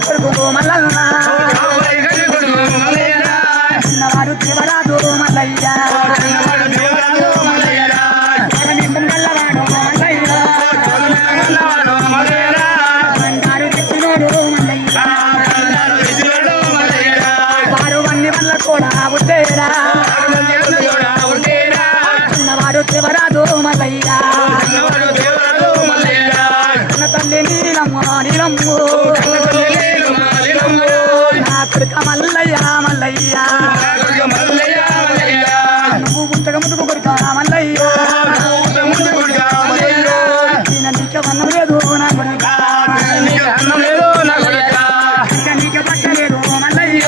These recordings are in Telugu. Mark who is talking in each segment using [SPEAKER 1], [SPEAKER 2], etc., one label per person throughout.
[SPEAKER 1] కొడుకు మల్లన్న చిన్నవారు దేవరాజు మల్లయ్య. దేవరాజు మల్లయ్య తల్లి నీలమ్మ నీలమ్ము. ఈయన నీకు వన్నం లేదు నా కొడుక. ఇక నీకు పట్టలేదు మల్లయ్య.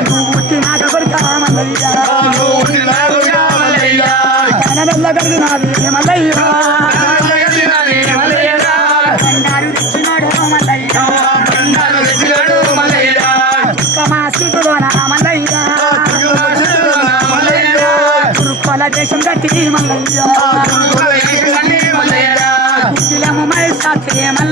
[SPEAKER 1] నువ్వు పుట్టి నాక కొడుక మల్లయ్య. కనబెల్ల కలిగినది మల్లయ్య. బండారు తెచ్చినాడు మల్లయ్య. కమా సీటులోన మల్లయ్య. దేశం గట్టి మల్లయ్య.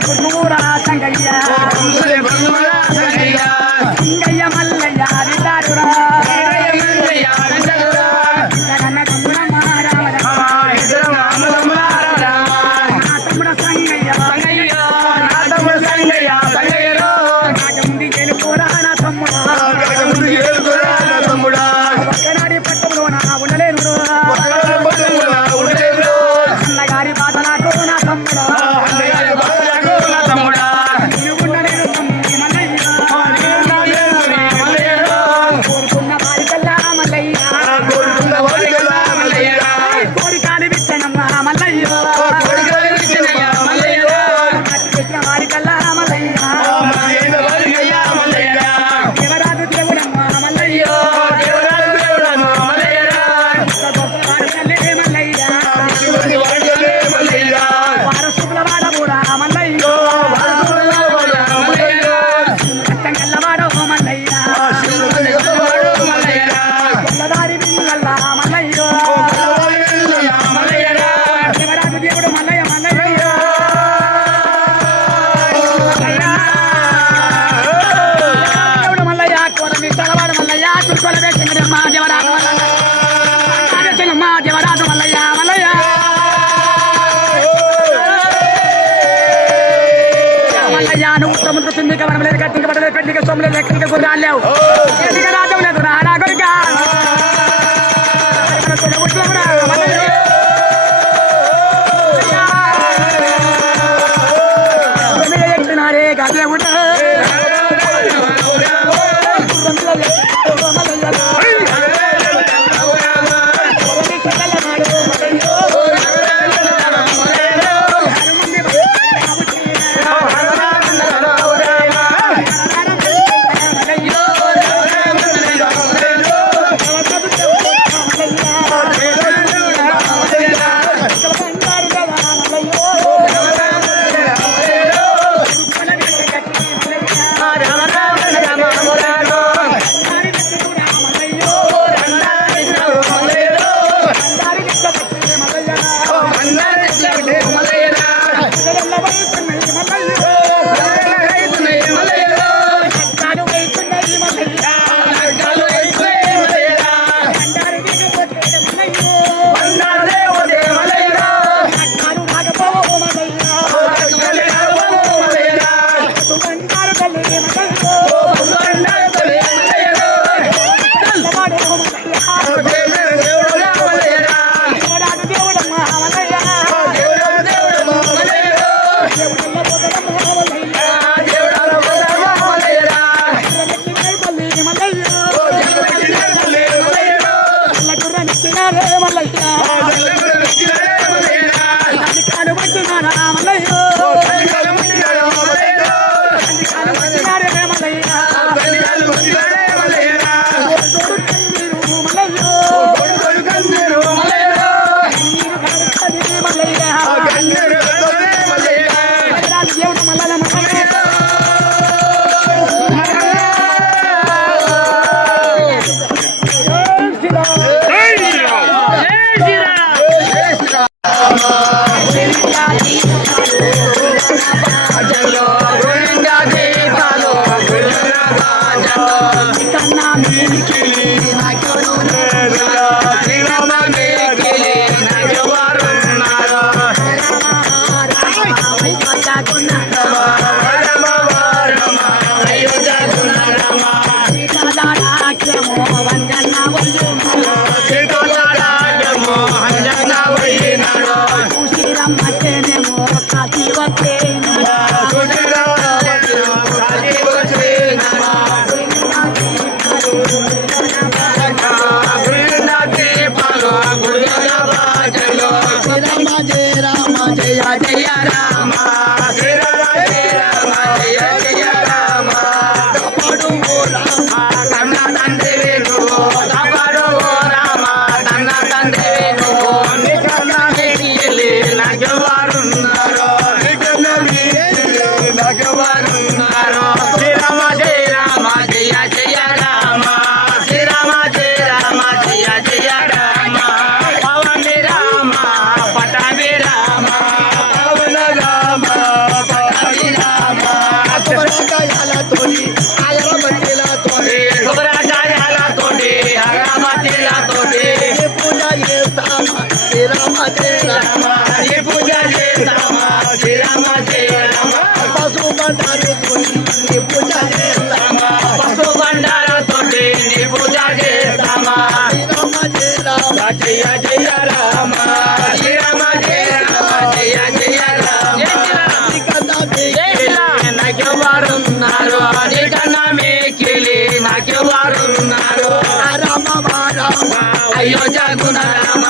[SPEAKER 1] కుటుంబూరా సంగయ్య సంగయ్య మల్లయ్య విదారురా జగన్న తమ్ముడమ్మ రామరమ్మ నా తమ్ముడ సంగయ్య రాజముంది గెలుపురా నా తమ్ముడా? మల్లయ్య చుట్టుకొల వేసింగడమ్మ దేవరాజు మల్లయ్య దేవరాజు మల్లయ్య మల్లయ్య మల్లయ్య నువ్వు సముద్ర సింధిక వనం లేదు కట్టిక పడలేదు పెట్టిక సోములు లేదు ఎక్కడికి గుర్రాలు లేవు. ఎదిక రాజం లేదు రాడా కొరిక ఎక్కినారే గదేవుడు
[SPEAKER 2] Yeah, జయ జయ రామ
[SPEAKER 3] శ్రీరామ జయ రామ జయ జయ రామ నాకెవరున్నారు నీకన్నా మేకిలి నాకెవరున్నారు
[SPEAKER 2] రామ రామ అయోధ్యకు రామ